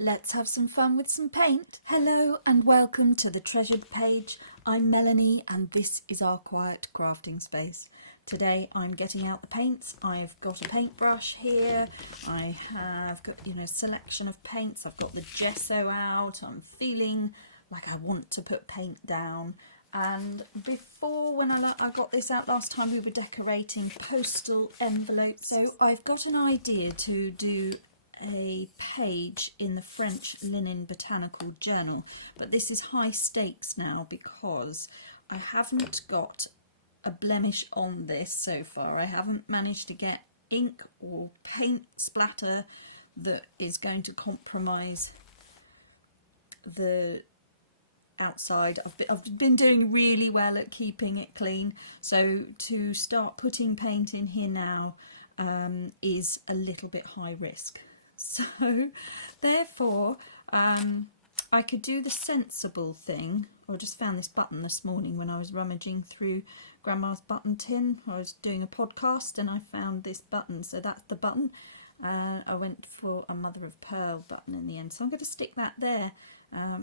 Let's have some fun with some paint. Hello and welcome to the Treasured Page. I'm Melanie and this is our quiet crafting space. Today I'm getting out the paints. I've got a paintbrush here. I have got, a selection of paints. I've got the gesso out. I'm feeling like I want to put paint down. And before, when I got this out last time, we were decorating postal envelopes. So I've got an idea to do a page in the French Linen Botanical Journal, but this is high stakes now because I haven't got a blemish on this so far. I haven't managed to get ink or paint splatter that is going to compromise the outside. I've been doing really well at keeping it clean, so to start putting paint in here now is a little bit high risk. So therefore I could do the sensible thing. I just found this button this morning when I was rummaging through Grandma's button tin. I was doing a podcast and I found this button, so that's the button. I went for a mother of pearl button in the end, so I'm going to stick that there.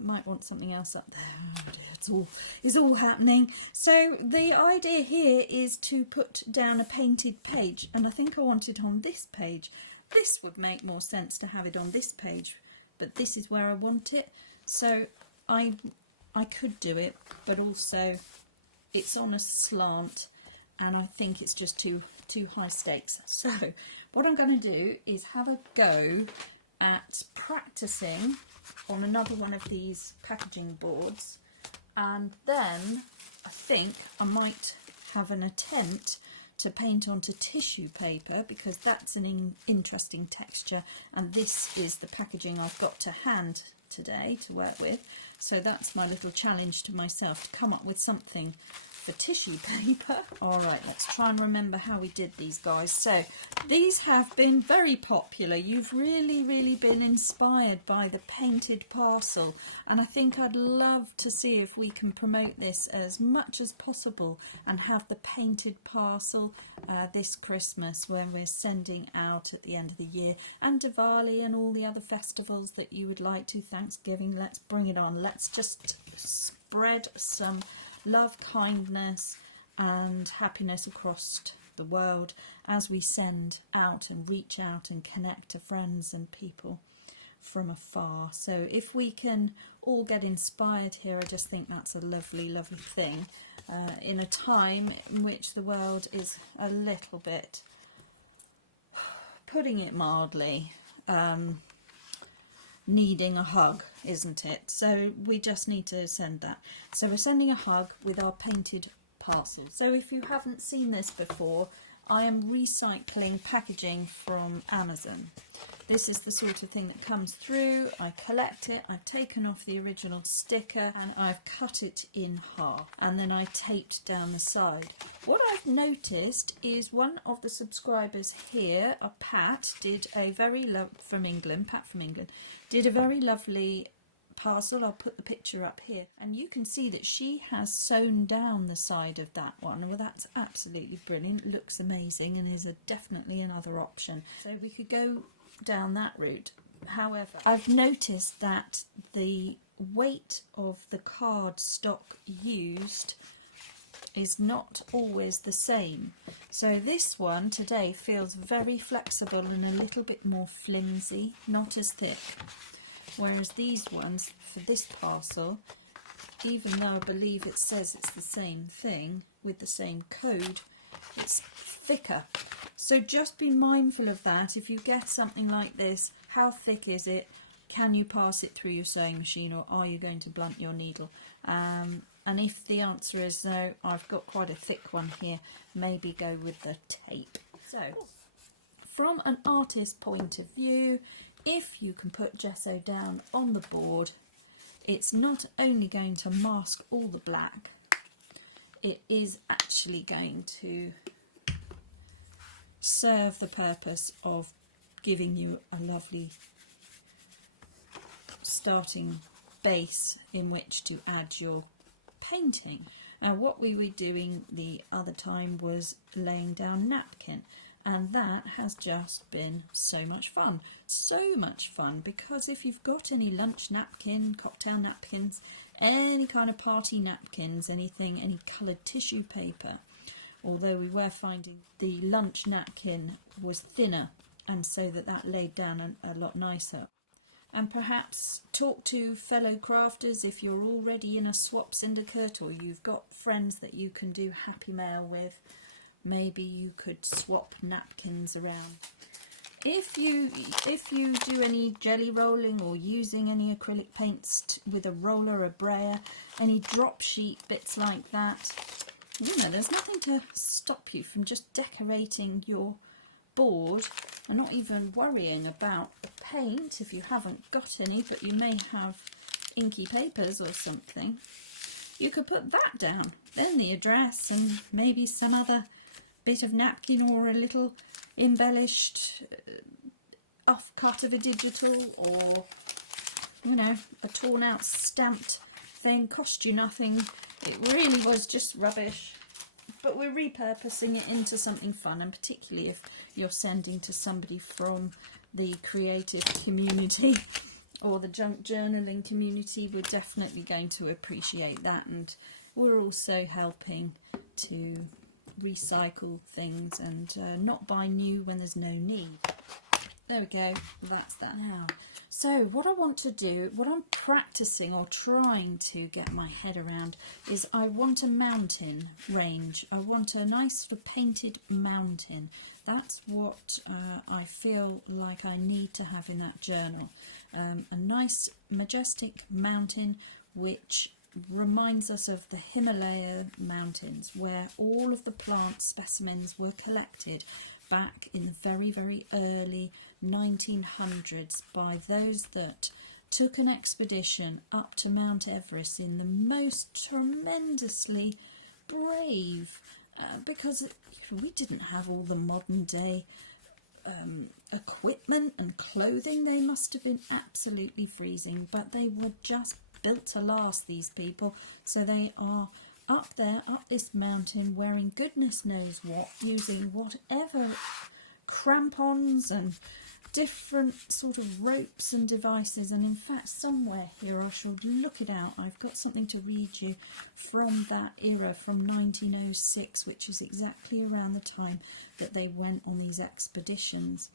Might want something else up there. Oh dear, it's all happening. So the idea here is to put down a painted page, and I think I want it on this page. This would make more sense to have it on this page, but this is where I want it. So I could do it, but also it's on a slant and I think it's just too high stakes. So what I'm going to do is have a go at practicing on another one of these packaging boards, and then I think I might have an attempt to paint onto tissue paper, because that's an interesting texture, and this is the packaging I've got to hand today to work with. So that's my little challenge to myself, to come up with something for tissue paper. Alright, let's try and remember how we did these, guys. So these have been very popular. You've really been inspired by the painted parcel, and I think I'd love to see if we can promote this as much as possible and have the painted parcel this Christmas, when we're sending out at the end of the year, and Diwali and all the other festivals that you would like to, Thanksgiving. Let's bring it on. Let's just spread some love, kindness and happiness across the world as we send out and reach out and connect to friends and people from afar. So if we can all get inspired here, I just think that's a lovely thing in a time in which the world is a little bit, putting it mildly, needing a hug, isn't it? So we just need to send that. So we're sending a hug with our painted parcel. So if you haven't seen this before, I am recycling packaging from Amazon. This is the sort of thing that comes through. I collect it, I've taken off the original sticker and I've cut it in half, and then I taped down the side. What I've noticed is one of the subscribers here, Pat, did a very from England, did a very lovely parcel. I'll put the picture up here, and you can see that she has sewn down the side of that one. Well, that's absolutely brilliant, looks amazing, and is definitely another option. So we could go down that route. However, I've noticed that the weight of the card stock used is not always the same. So this one today feels very flexible and a little bit more flimsy, not as thick. Whereas these ones, for this parcel, even though I believe it says it's the same thing with the same code, it's thicker. So just be mindful of that. If you get something like this, how thick is it? Can you pass it through your sewing machine, or are you going to blunt your needle? And if the answer is no, I've got quite a thick one here, maybe go with the tape. So from an artist's point of view, if you can put gesso down on the board, it's not only going to mask all the black, it is actually going to serve the purpose of giving you a lovely starting base in which to add your painting. Now what we were doing the other time was laying down napkin, and that has just been so much fun. So much fun, because if you've got any lunch napkin, cocktail napkins, any kind of party napkins, anything, any coloured tissue paper, although we were finding the lunch napkin was thinner, and so that laid down a lot nicer. And perhaps talk to fellow crafters if you're already in a swap syndicate, or you've got friends that you can do Happy Mail with. Maybe you could swap napkins around. If you do any jelly rolling or using any acrylic paints with a roller, a brayer, any drop sheet bits like that, you know, there's nothing to stop you from just decorating your board and not even worrying about the paint if you haven't got any, but you may have inky papers or something. You could put that down, then the address and maybe some other bit of napkin or a little embellished off cut of a digital, or, you know, a torn out stamped thing. Cost you nothing. It really was just rubbish, but we're repurposing it into something fun, and particularly if you're sending to somebody from the creative community or the junk journaling community, we're definitely going to appreciate that. And we're also helping to recycle things and not buy new when there's no need. There we go, that's that. Now, so what I want to do, what I'm practicing or trying to get my head around, is I want a mountain range. I want a nice sort of painted mountain. That's what I feel like I need to have in that journal. A nice majestic mountain which reminds us of the Himalaya mountains, where all of the plant specimens were collected back in the very, very early 1900s by those that took an expedition up to Mount Everest in the most tremendously brave, because we didn't have all the modern day equipment and clothing. They must have been absolutely freezing, but they were just built to last, these people. So they are up there, up this mountain, wearing goodness knows what, using whatever crampons and different sort of ropes and devices. And in fact, somewhere here I should look it out. I've got something to read you from that era, from 1906, which is exactly around the time that they went on these expeditions.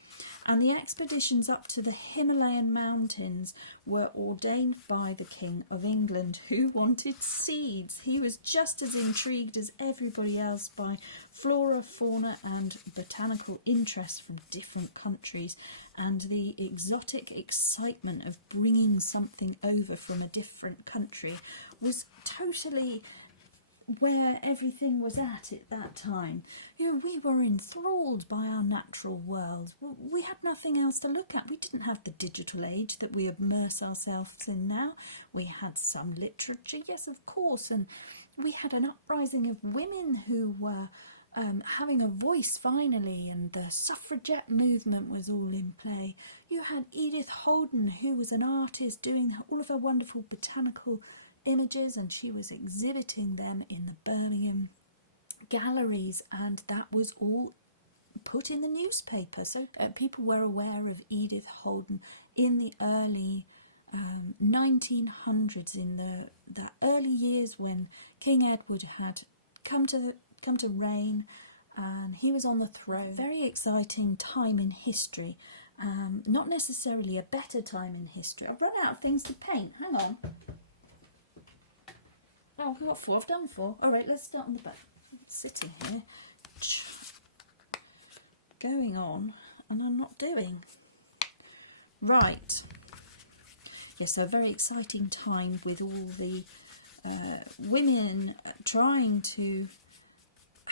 And the expeditions up to the Himalayan mountains were ordained by the King of England, who wanted seeds. He was just as intrigued as everybody else by flora, fauna and botanical interest from different countries, and the exotic excitement of bringing something over from a different country was totally where everything was at that time. You know, we were enthralled by our natural world. We had nothing else to look at. We didn't have the digital age that we immerse ourselves in now. We had some literature, yes, of course, and we had an uprising of women who were having a voice finally, and the suffragette movement was all in play. You had Edith Holden, who was an artist doing all of her wonderful botanical images, and she was exhibiting them in the Birmingham galleries, and that was all put in the newspaper. So people were aware of Edith Holden in the early 1900s, in the early years when King Edward had come to reign, and he was on the throne. Very exciting time in history. Not necessarily a better time in history. I've run out of things to paint. Hang on. Oh, I've got 4. I've done 4. All right, let's start on the back. Sitting here, going on, and I'm not doing. Right. Yes, so a very exciting time with all the women trying to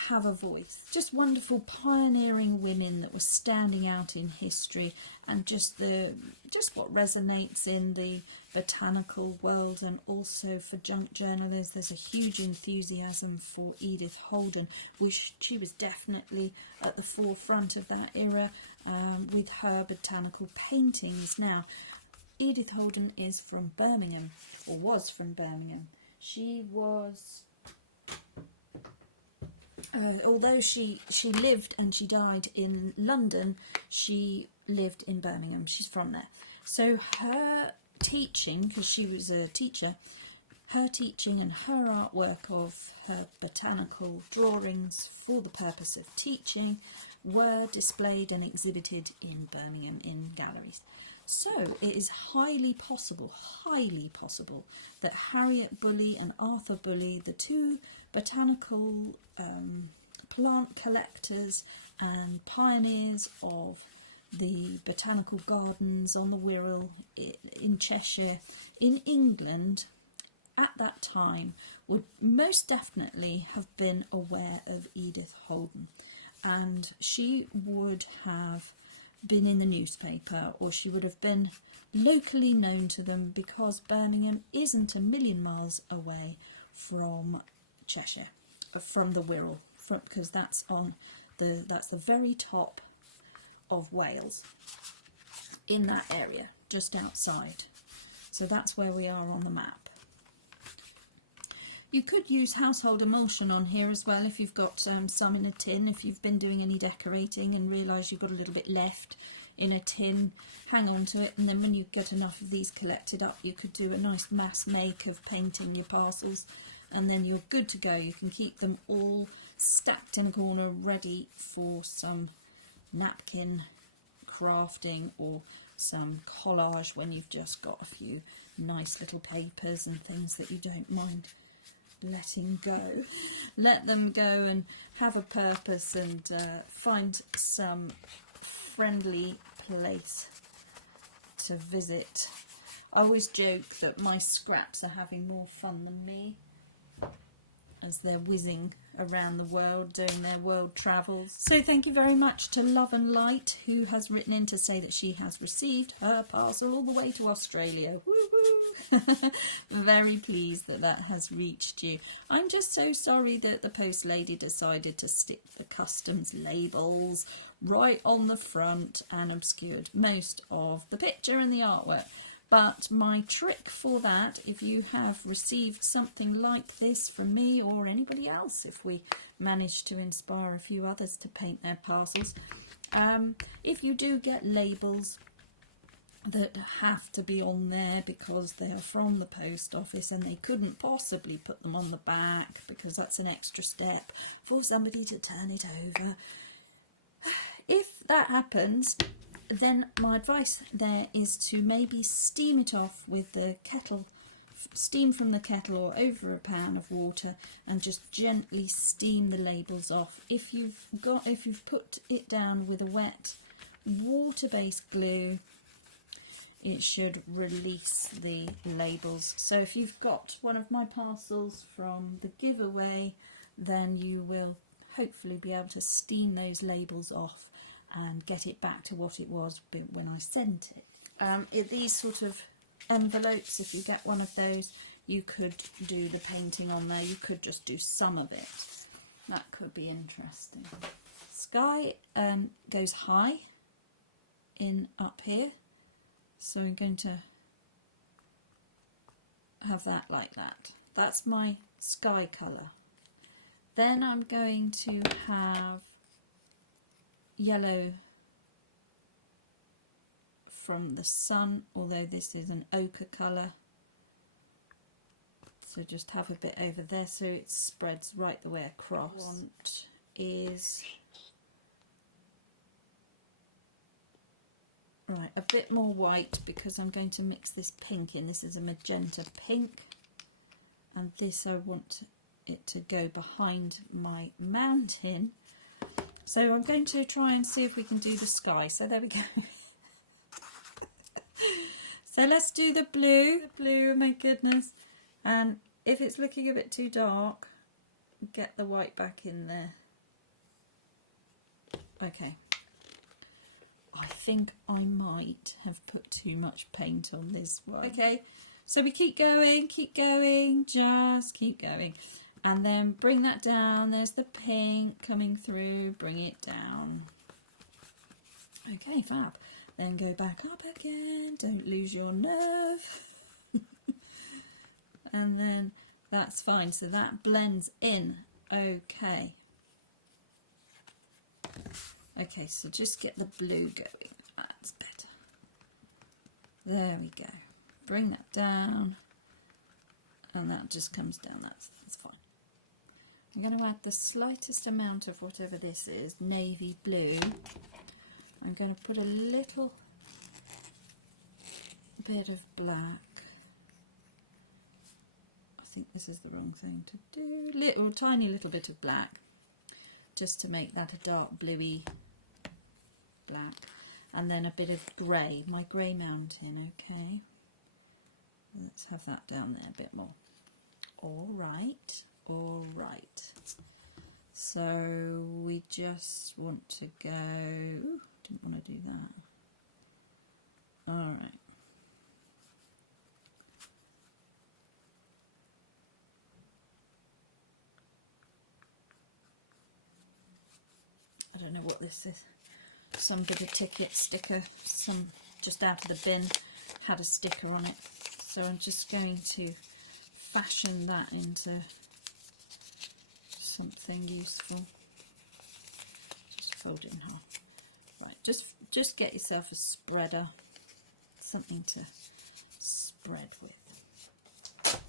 have a voice. Just wonderful pioneering women that were standing out in history, and just what resonates in the botanical world, and also for junk journalists. There's a huge enthusiasm for Edith Holden, which she was definitely at the forefront of that era with her botanical paintings. Now, Edith Holden is from Birmingham, or was from Birmingham. She was although she lived and she died in London, she lived in Birmingham. She's from there. So her teaching, because she was a teacher, her teaching and her artwork of her botanical drawings for the purpose of teaching were displayed and exhibited in Birmingham in galleries. So it is highly possible that Harriet Bully and Arthur Bully, the two botanical plant collectors and pioneers of the botanical gardens on the Wirral in Cheshire, in England, at that time, would most definitely have been aware of Edith Holden, and she would have been in the newspaper, or she would have been locally known to them, because Birmingham isn't a million miles away from Cheshire, from the Wirral, because that's the very top of Wales, in that area, just outside. So that's where we are on the map. You could use household emulsion on here as well if you've got some in a tin. If you've been doing any decorating and realise you've got a little bit left in a tin, hang on to it, and then when you get enough of these collected up, you could do a nice mass make of painting your parcels, and then you're good to go. You can keep them all stacked in a corner ready for some napkin crafting or some collage when you've just got a few nice little papers and things that you don't mind letting go. Let them go and have a purpose, and find some friendly place to visit. I always joke that my scraps are having more fun than me as they're whizzing around the world doing their world travels. So thank you very much to Love and Light, who has written in to say that she has received her parcel all the way to Australia. Woohoo! Very pleased that that has reached you. I'm just so sorry that the post lady decided to stick the customs labels right on the front and obscured most of the picture and the artwork. But my trick for that, if you have received something like this from me or anybody else, if we manage to inspire a few others to paint their parcels, if you do get labels that have to be on there because they are from the post office and they couldn't possibly put them on the back because that's an extra step for somebody to turn it over, if that happens, then my advice there is to maybe steam it off with the kettle, steam from the kettle or over a pan of water, and just gently steam the labels off. If you've put it down with a wet water-based glue, it should release the labels. So if you've got one of my parcels from the giveaway, then you will hopefully be able to steam those labels off and get it back to what it was when I sent it. These sort of envelopes, if you get one of those, you could do the painting on there. You could just do some of it. That could be interesting. Sky goes high in up here, so I'm going to have that like that. That's my sky colour. Then I'm going to have yellow from the sun, although this is an ochre colour, so just have a bit over there so it spreads right the way across. What I want is a bit more white, because I'm going to mix this pink in. This is a magenta pink, and this I want it to go behind my mountain. So I'm going to try and see if we can do the sky. So there we go. So let's do the blue. The blue, oh my goodness. And if it's looking a bit too dark, get the white back in there. Okay. I think I might have put too much paint on this one. Okay, so we keep going, just keep going. And then bring that down. There's the pink coming through. Bring it down. Okay, fab. Then go back up again. Don't lose your nerve. And then that's fine. So that blends in. Okay. Okay, so just get the blue going. That's better. There we go. Bring that down, and that just comes down. That's fine. I'm going to add the slightest amount of whatever this is, navy blue. I'm going to put a little bit of black. I think this is the wrong thing to do. Little tiny little bit of black, just to make that a dark bluey black, and then a bit of grey, my grey mountain. Okay, let's have that down there a bit more. All right, all right. So we just want to go, ooh, didn't want to do that. All right. I don't know what this is. Some bit of ticket sticker, some just out of the bin had a sticker on it. So I'm just going to fashion that into something useful. Just fold it in half. Right, just get yourself a spreader, something to spread with.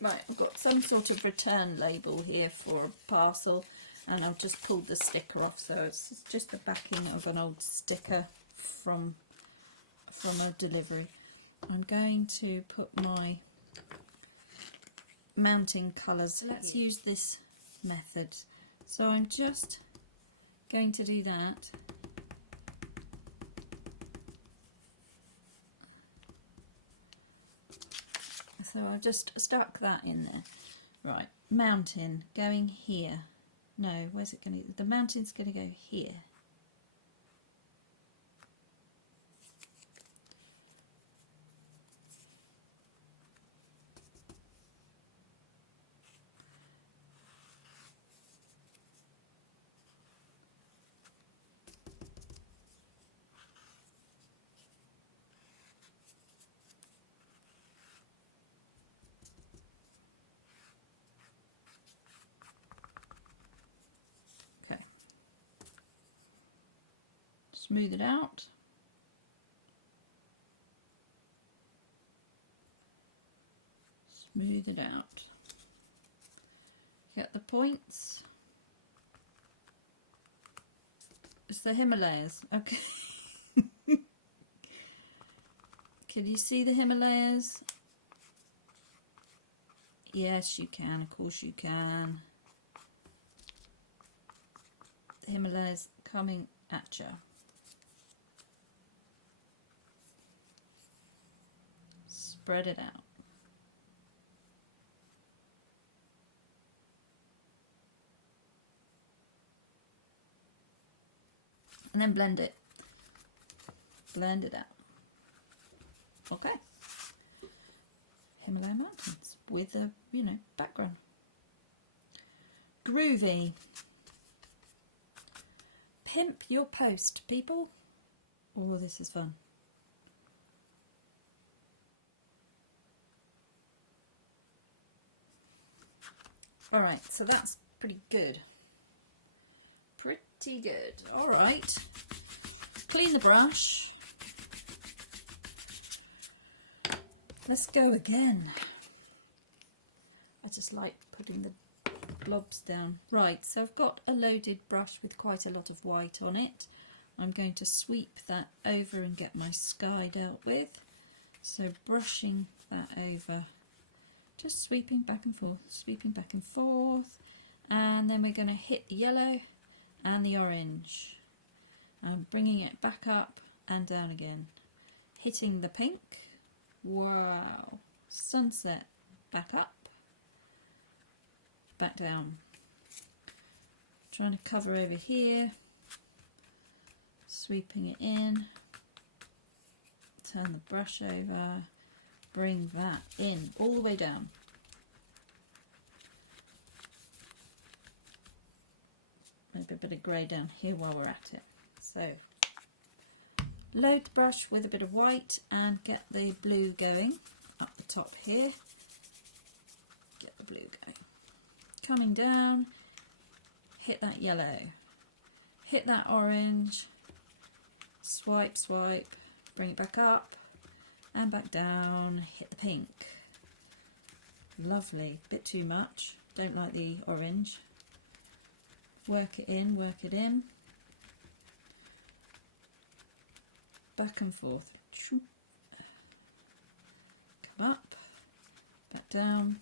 Right, I've got some sort of return label here for a parcel, and I've just pulled the sticker off, so it's just the backing of an old sticker from a delivery. I'm going to put my mounting colours. So let's use this method. So I'm just going to do that. So I've just stuck that in there. Right, mountain going here. No, where's it going to? The mountain's going to go here. Smooth it out. Smooth it out. Get the points. It's the Himalayas. Okay. Can you see the Himalayas? Yes, you can. Of course you can. The Himalayas coming at you. Spread it out. And then blend it. Blend it out. Okay. Himalaya Mountains with a, background. Groovy. Pimp your post, people. Oh, this is fun. Alright, so that's pretty good. Pretty good. Alright. Clean the brush. Let's go again. I just like putting the blobs down. Right, so I've got a loaded brush with quite a lot of white on it. I'm going to sweep that over and get my sky dealt with. So brushing that over, just sweeping back and forth, sweeping back and forth, and then we're going to hit the yellow and the orange, and bringing it back up and down again, hitting the pink. Wow, sunset, back up, back down, trying to cover over here, sweeping it in, turn the brush over, bring that in all the way down. Maybe a bit of grey down here while we're at it. So load the brush with a bit of white and get the blue going up the top here. Get the blue going. Coming down, hit that yellow, hit that orange, swipe, swipe, bring it back up and back down, hit the pink. Lovely, bit too much, don't like the orange. Work it in, back and forth. Come up, back down,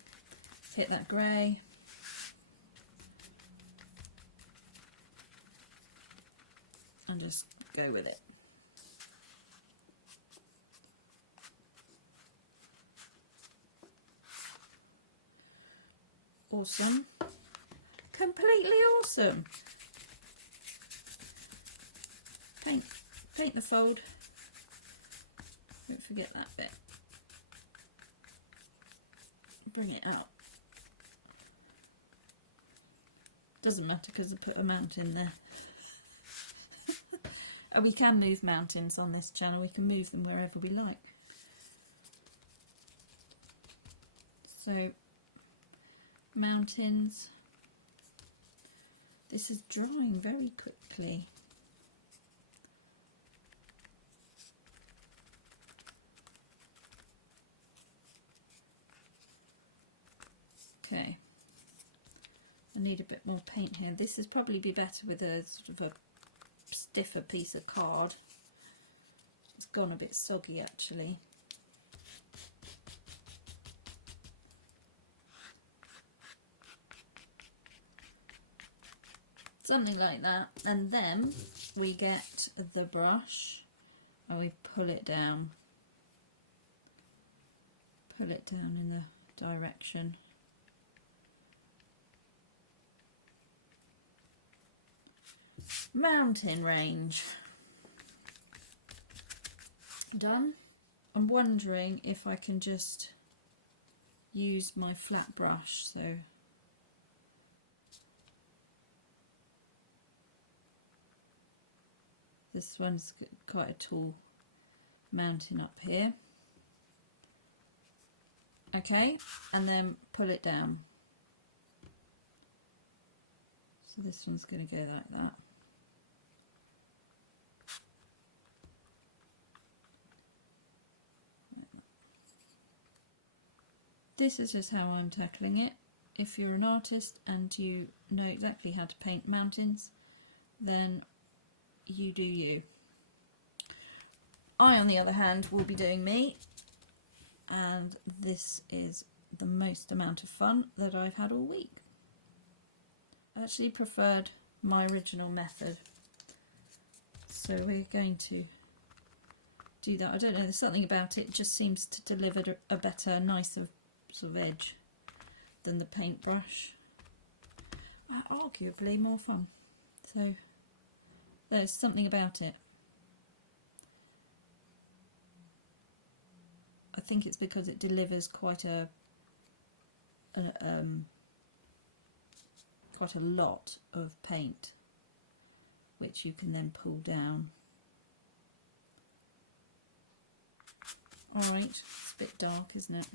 hit that grey. And just go with it. Awesome. Completely awesome. Paint the fold. Don't forget that bit. Bring it out. Doesn't matter because I put a mountain there. And we can move mountains on this channel. We can move them wherever we like. So, mountains. This is drying very quickly. Okay. I need a bit more paint here. This would probably be better with a sort of a stiffer piece of card. It's gone a bit soggy actually. Something like that, and then we get the brush and we pull it down in the direction. Mountain range. Done. I'm wondering if I can just use my flat brush, so this one's quite a tall mountain up here. Okay, and then pull it down. So this one's going to go like that. This is just how I'm tackling it. If you're an artist and you know exactly how to paint mountains, then you do you. I, on the other hand, will be doing me, and this is the most amount of fun that I've had all week. I actually preferred my original method, so we're going to do that. I don't know, there's something about it, just seems to deliver a better, nicer sort of edge than the paintbrush. Arguably more fun. So there's something about it. I think it's because it delivers quite a lot of paint, which you can then pull down. Alright, it's a bit dark, isn't it?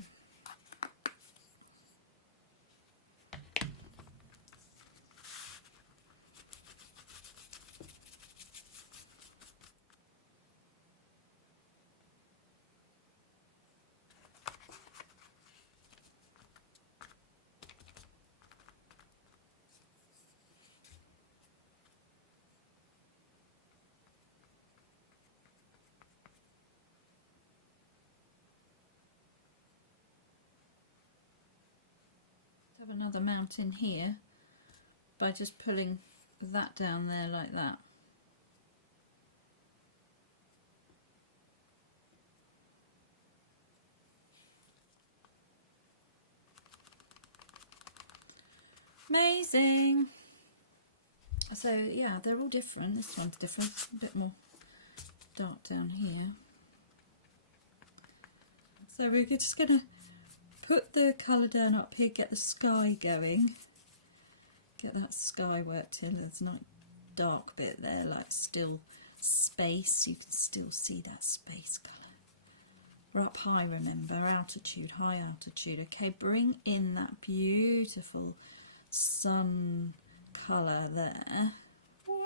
Have another mountain here by just pulling that down there like that. Amazing! So yeah, they're all different. This one's different, a bit more dark down here. So we're just going to put the colour down up here, get the sky going. Get that sky worked in. There's not dark bit there, like still space. You can still see that space colour. We're up high, remember, altitude, high altitude. Okay, bring in that beautiful sun colour there. Wow.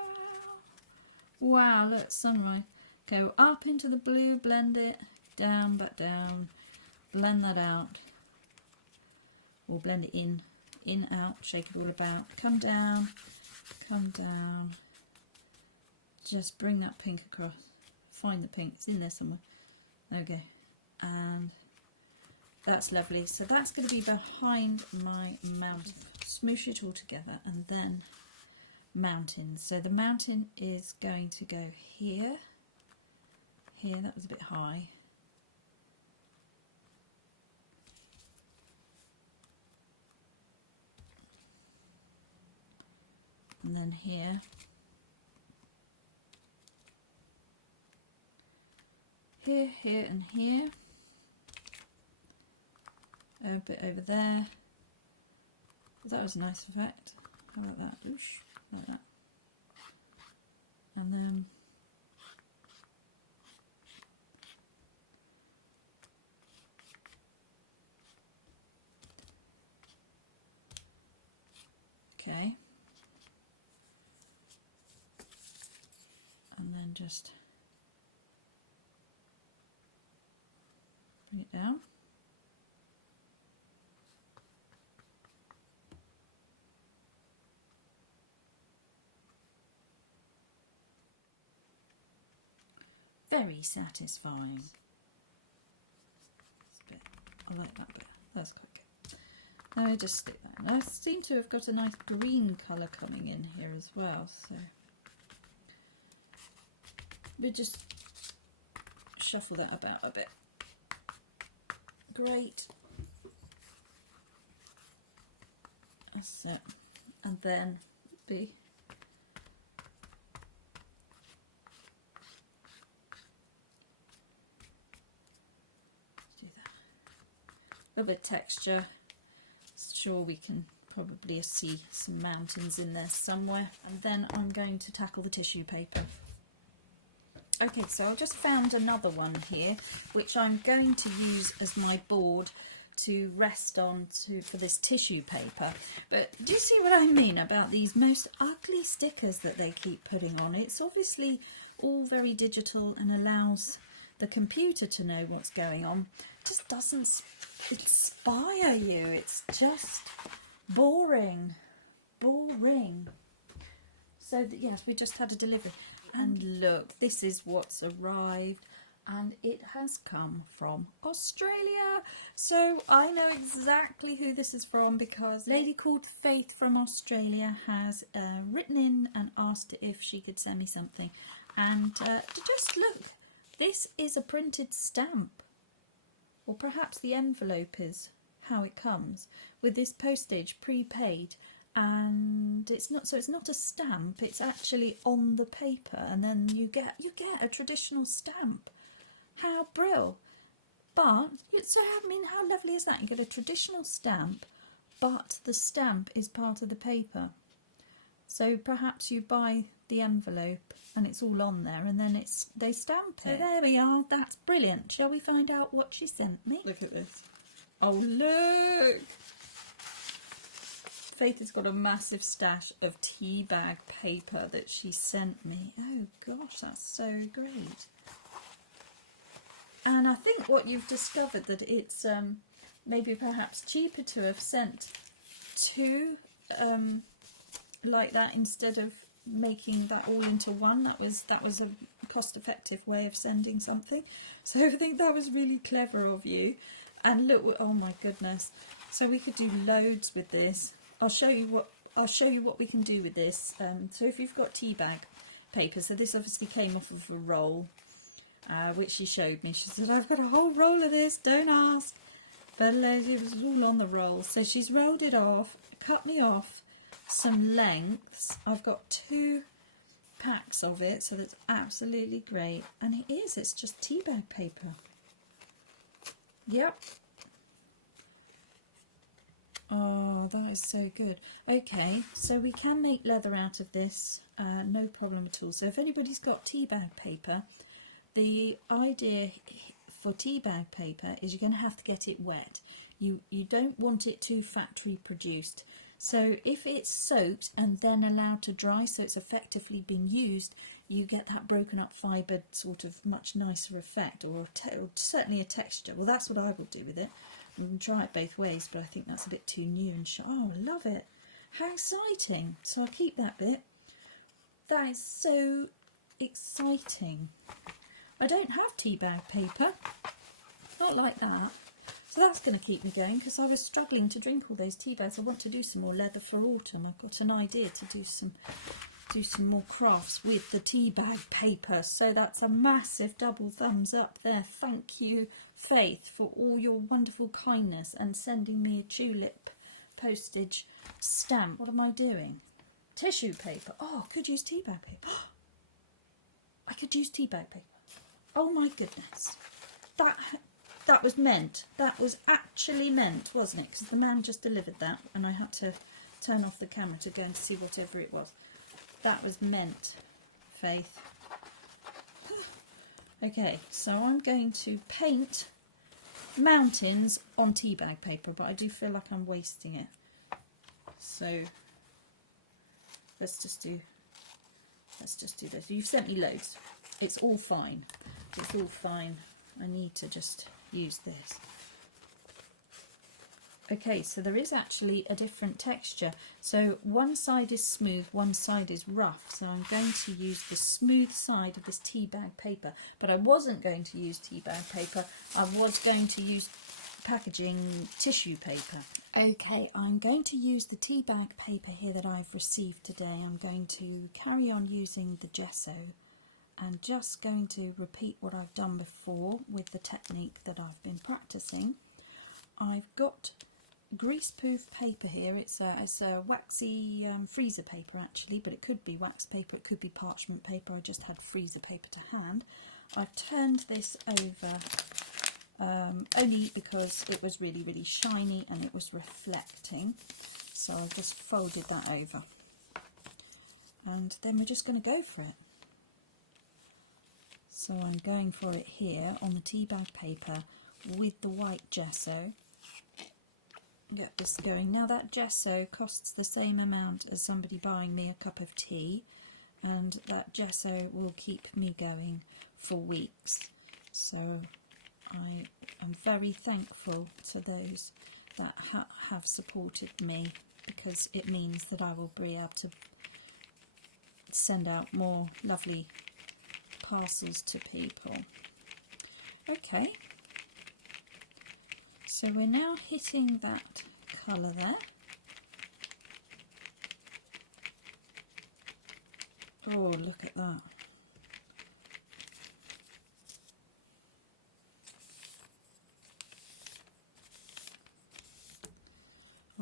Wow, look, sunrise. Go up into the blue, blend it, down, back down, blend that out. Or blend it in, out, shake it all about. Come down, just bring that pink across. Find the pink, it's in there somewhere. There we go. And that's lovely. So that's going to be behind my mountain. Smoosh it all together and then mountains. So the mountain is going to go here. Here, that was a bit high. And then here. Here, here and here. A bit over there. That was a nice effect. How about that? Oosh, like that. And then okay. And then just bring it down. Very satisfying. I like that bit. That's quite good. Now I just stick that in. I seem to have got a nice green colour coming in here as well, so we just shuffle that about a bit. Great. That's it. And then be do that. A little bit of texture. Sure, we can probably see some mountains in there somewhere. And then I'm going to tackle the tissue paper. Okay, so I just found another one here, which I'm going to use as my board to rest on for this tissue paper. But do you see what I mean about these most ugly stickers that they keep putting on? It's obviously all very digital and allows the computer to know what's going on. It just doesn't inspire you. It's just boring. Boring. So yes, we just had a delivery. And look, this is what's arrived, and it has come from Australia. So I know exactly who this is from because a lady called Faith from Australia has written in and asked if she could send me something. And just look, this is a printed stamp, or perhaps the envelope is how it comes, with this postage prepaid. And it's not a stamp, it's actually on the paper, and then you get a traditional stamp. How brill. But so I mean, how lovely is that? You get a traditional stamp, but the stamp is part of the paper. So perhaps you buy the envelope and it's all on there, and then they stamp it. So there we are, that's brilliant. Shall we find out what she sent me? Look at this. Oh look! Faith has got a massive stash of tea bag paper that she sent me. Oh gosh, that's so great. And I think what you've discovered, that it's maybe perhaps cheaper to have sent two like that instead of making that all into one. That was a cost-effective way of sending something. So I think that was really clever of you. And look, oh my goodness. So we could do loads with this. I'll show you what we can do with this. So if you've got tea bag paper, so this obviously came off of a roll, which she showed me. She said, I've got a whole roll of this, don't ask. But it was all on the roll. So she's rolled it off, cut me off some lengths. I've got 2 packs of it, so that's absolutely great. And it's just tea bag paper. Yep. Oh, that is so good. Okay, so we can make leather out of this, no problem at all. So if anybody's got tea bag paper, the idea for tea bag paper is you're going to have to get it wet. You don't want it too factory produced. So if it's soaked and then allowed to dry, so it's effectively been used, you get that broken up fibred sort of much nicer effect, or certainly a texture. Well, that's what I will do with it. You can try it both ways, but I think that's a bit too new and sharp. Oh, I love it. How exciting. So I'll keep that bit. That is so exciting. I don't have tea bag paper. Not like that. So that's going to keep me going, because I was struggling to drink all those tea bags. I want to do some more leather for autumn. I've got an idea to do some more crafts with the tea bag paper. So that's a massive double thumbs up there. Thank you, Faith, for all your wonderful kindness and sending me a tulip postage stamp. What am I doing? Tissue paper. Oh, I could use tea bag paper. I could use tea bag paper. Oh my goodness. That was meant. That was actually meant, wasn't it? Because the man just delivered that and I had to turn off the camera to go and see whatever it was. That was meant, Faith. Okay, so I'm going to paint mountains on tea bag paper, but I do feel like I'm wasting it. So let's just do this. You've sent me loads. It's all fine. It's all fine. I need to just use this. Okay, so there is actually a different texture. So one side is smooth, one side is rough. So I'm going to use the smooth side of this tea bag paper. But I wasn't going to use tea bag paper. I was going to use packaging tissue paper. Okay, I'm going to use the tea bag paper here that I've received today. I'm going to carry on using the gesso and just going to repeat what I've done before with the technique that I've been practicing. I've got greaseproof paper here. It's a waxy freezer paper actually, but it could be wax paper, it could be parchment paper. I just had freezer paper to hand. I've turned this over only because it was really, really shiny and it was reflecting. So I've just folded that over. And then we're just going to go for it. So I'm going for it here on the tea bag paper with the white gesso. Get this going. Now that gesso costs the same amount as somebody buying me a cup of tea, and that gesso will keep me going for weeks. So I am very thankful to those that have supported me, because it means that I will be able to send out more lovely parcels to people. Okay, so we're now hitting that colour there. Oh, look at that.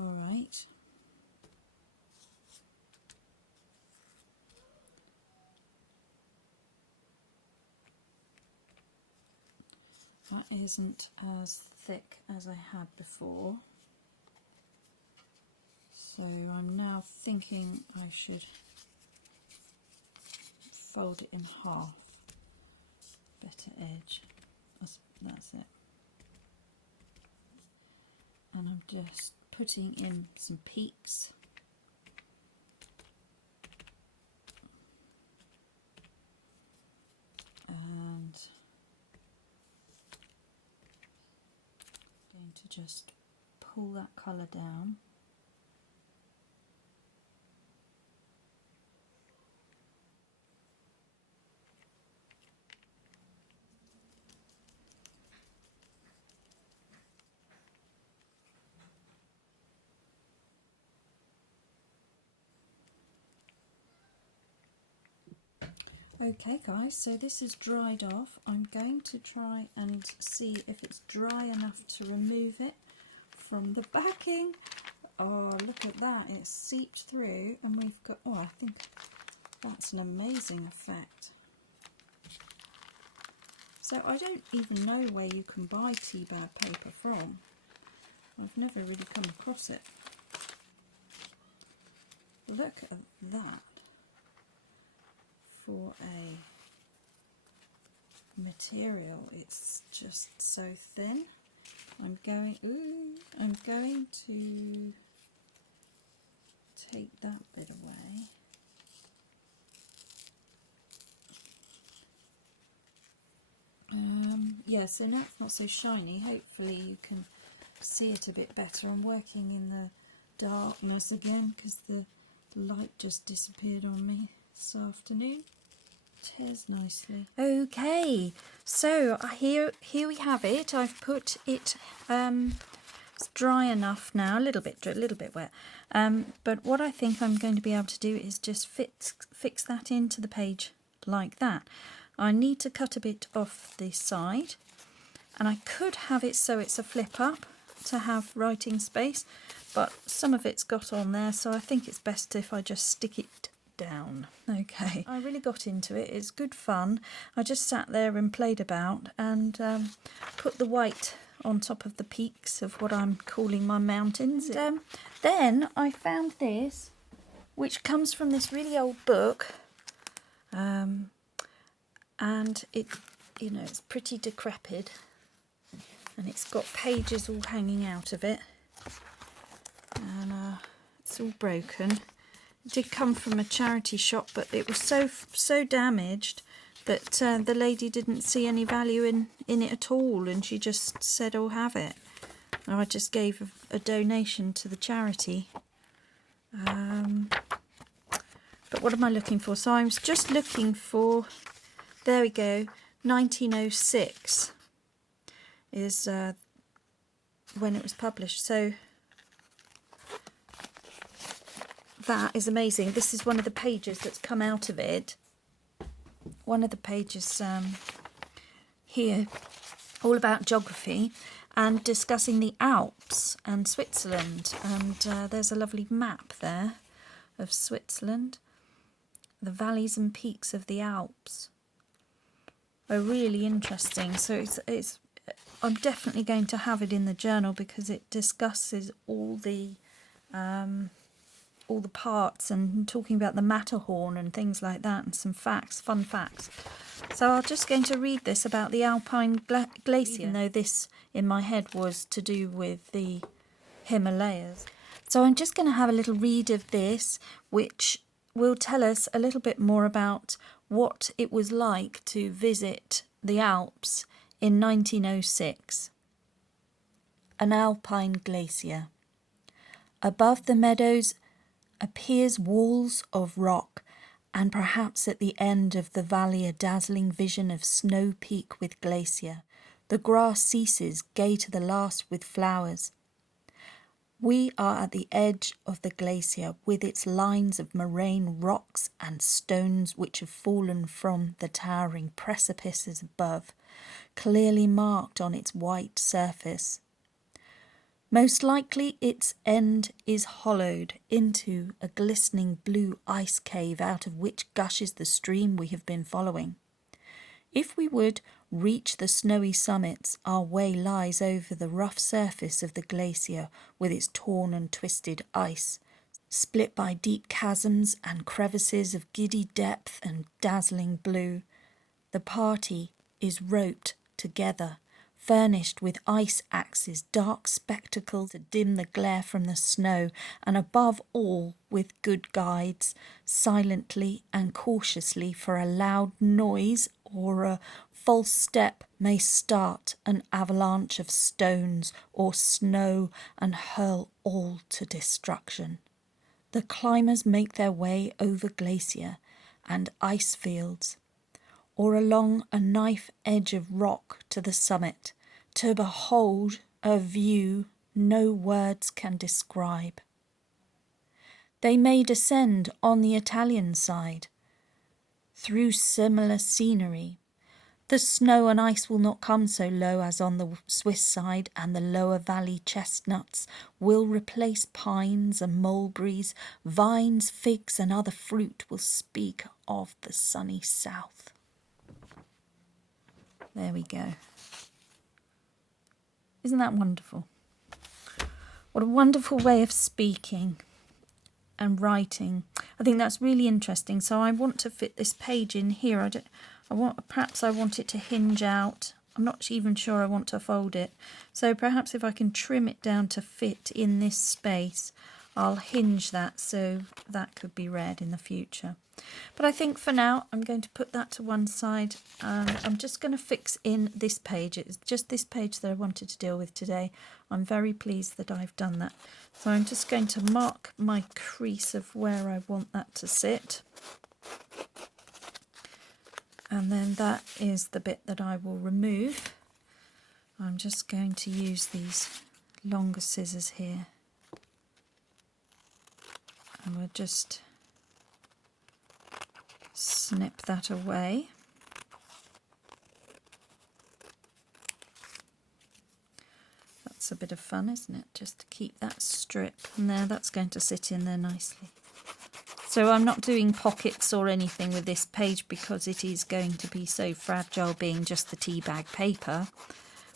All right. That isn't as thick as I had before. So I'm now thinking I should fold it in half. Better edge. That's it. And I'm just putting in some peaks. And going to just pull that colour down. Okay guys, so this is dried off. I'm going to try and see if it's dry enough to remove it from the backing. Oh, look at that, it's seeped through and we've got, oh, I think that's an amazing effect. So I don't even know where you can buy tea bag paper from. I've never really come across it. Look at that. For a material, it's just so thin. I'm going to take that bit away. Yeah, so now it's not so shiny. Hopefully you can see it a bit better. I'm working in the darkness again because the light just disappeared on me this afternoon. Tears nicely. Okay, so here we have it. I've put it. It's dry enough now, a little bit wet. But what I think I'm going to be able to do is just fix that into the page like that. I need to cut a bit off the side, and I could have it so it's a flip up to have writing space, but some of it's got on there, so I think it's best if I just stick it down. Okay, I really got into it. It's good fun. I just sat there and played about and put the white on top of the peaks of what I'm calling my mountains. Then I found this, which comes from this really old book, and it, you know, it's pretty decrepit, and it's got pages all hanging out of it, and it's all broken. It did come from a charity shop, but it was so damaged that the lady didn't see any value in it at all, and she just said, "Oh, have it." And I just gave a donation to the charity. But what am I looking for? So I was just looking for, there we go, 1906 is when it was published. So that is amazing. This is one of the pages that's come out of it. One of the pages here, all about geography and discussing the Alps and Switzerland. And there's a lovely map there of Switzerland. The valleys and peaks of the Alps are really interesting. So it's I'm definitely going to have it in the journal because it discusses all the parts and talking about the Matterhorn and things like that, and some facts, fun facts. So I'm just going to read this about the Alpine Glacier, even though this in my head was to do with the Himalayas. So I'm just going to have a little read of this, which will tell us a little bit more about what it was like to visit the Alps in 1906. An Alpine glacier. Above the meadows appears walls of rock, and perhaps at the end of the valley a dazzling vision of snow peak with glacier. The grass ceases, gay to the last with flowers. We are at the edge of the glacier, with its lines of moraine rocks and stones which have fallen from the towering precipices above, clearly marked on its white surface. Most likely its end is hollowed into a glistening blue ice cave out of which gushes the stream we have been following. If we would reach the snowy summits, our way lies over the rough surface of the glacier with its torn and twisted ice, split by deep chasms and crevices of giddy depth and dazzling blue. The party is roped together, furnished with ice axes, dark spectacles to dim the glare from the snow, and above all with good guides, silently and cautiously, for a loud noise or a false step may start an avalanche of stones or snow and hurl all to destruction. The climbers make their way over glacier and ice fields, or along a knife edge of rock to the summit, to behold a view no words can describe. They may descend on the Italian side, through similar scenery. The snow and ice will not come so low as on the Swiss side, and the lower valley chestnuts will replace pines and mulberries, vines, figs, and other fruit will speak of the sunny south. There we go. Isn't that wonderful? What a wonderful way of speaking and writing. I think that's really interesting. So I want to fit this page in here. Perhaps I want it to hinge out. I'm not even sure I want to fold it. So perhaps if I can trim it down to fit in this space, I'll hinge that so that could be read in the future. But I think for now I'm going to put that to one side, and I'm just going to fix in this page. It's just this page that I wanted to deal with today. I'm very pleased that I've done that. So I'm just going to mark my crease of where I want that to sit. And then that is the bit that I will remove. I'm just going to use these longer scissors here. And we'll just snip that away. That's a bit of fun, isn't it? Just to keep that strip. And there, that's going to sit in there nicely. So I'm not doing pockets or anything with this page because it is going to be so fragile, being just the tea bag paper,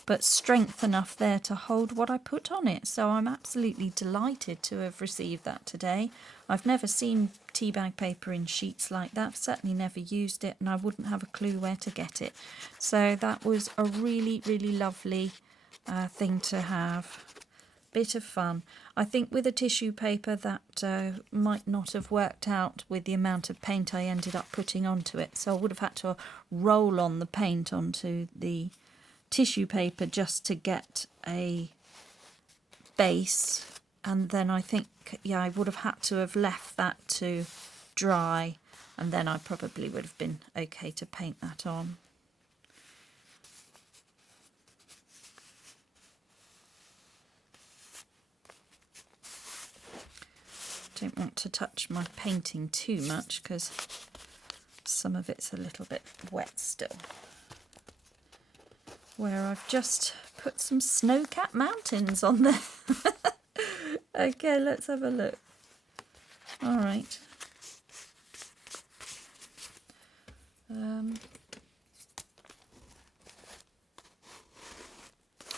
but strength enough there to hold what I put on it. So I'm absolutely delighted to have received that today. I've never seen tea bag paper in sheets like that, certainly never used it, and I wouldn't have a clue where to get it. So that was a really, really lovely thing to have. Bit of fun. I think with a tissue paper that might not have worked out with the amount of paint I ended up putting onto it. So I would have had to roll on the paint onto the tissue paper just to get a base. And then I think, yeah, I would have had to have left that to dry. And then I probably would have been okay to paint that on. Don't want to touch my painting too much because some of it's a little bit wet still. Where I've just put some snow-capped mountains on there. Okay, let's have a look. All right.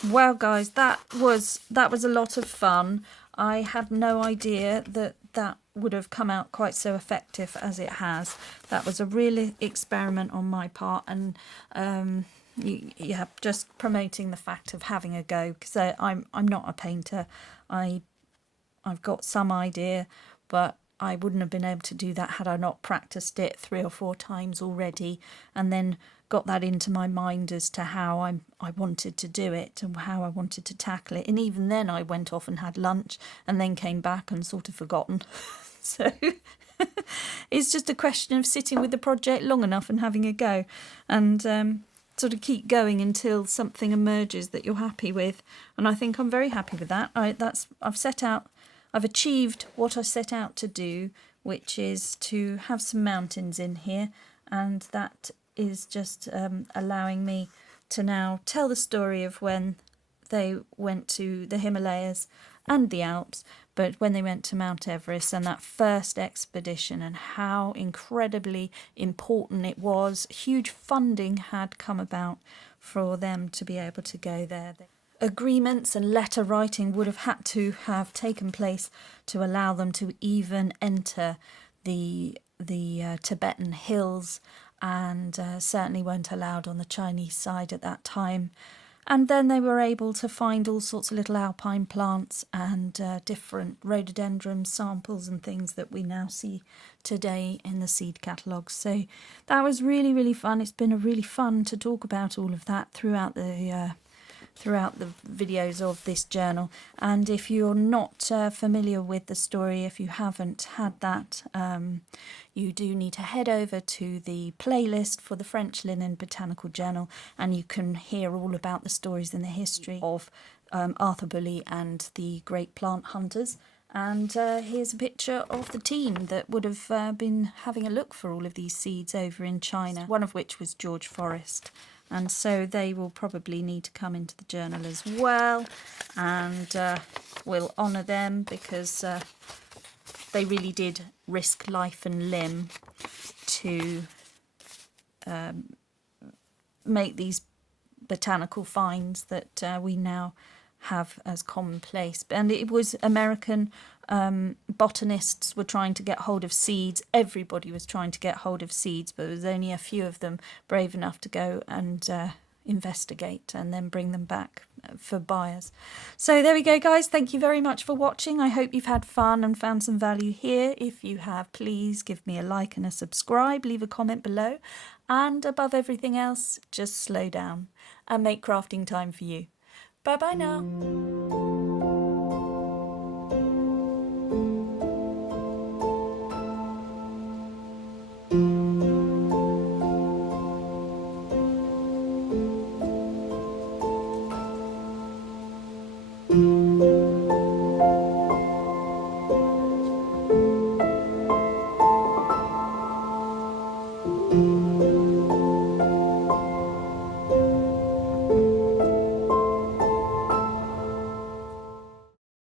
Well, guys, that was a lot of fun. I had no idea that that would have come out quite so effective as it has. That was a real experiment on my part, and yeah, just promoting the fact of having a go, because I'm not a painter. I've got some idea, but I wouldn't have been able to do that had I not practiced it 3 or 4 times already, and then got that into my mind as to how I wanted to do it and how I wanted to tackle it. And even then I went off and had lunch and then came back and sort of forgotten. So it's just a question of sitting with the project long enough and having a go, and sort of keep going until something emerges that you're happy with. And I think I'm very happy with that. I've achieved what I set out to do, which is to have some mountains in here, and that is just allowing me to now tell the story of when they went to the Himalayas and the Alps, but when they went to Mount Everest and that first expedition, and how incredibly important it was. Huge funding had come about for them to be able to go there. Agreements and letter writing would have had to have taken place to allow them to even enter the Tibetan hills, and certainly weren't allowed on the Chinese side at that time. And then they were able to find all sorts of little alpine plants and different rhododendron samples and things that we now see today in the seed catalogues. So that was really, really fun. It's been a really fun to talk about all of that throughout the videos of this journal. And if you're not familiar with the story, if you haven't had that, you do need to head over to the playlist for the French Linen Botanical Journal, and you can hear all about the stories and the history of Arthur Bully and the great plant hunters. And here's a picture of the team that would have been having a look for all of these seeds over in China, one of which was George Forrest. And so they will probably need to come into the journal as well, and we'll honour them because they really did risk life and limb to make these botanical finds that we now have as commonplace. And it was American botanists were trying to get hold of seeds. Everybody was trying to get hold of seeds, but there was only a few of them brave enough to go and investigate and then bring them back for buyers. So there we go, guys. Thank you very much for watching. I hope you've had fun and found some value here. If you have, please give me a like and a subscribe, leave a comment below, and above everything else, just slow down and make crafting time for you. Bye bye now.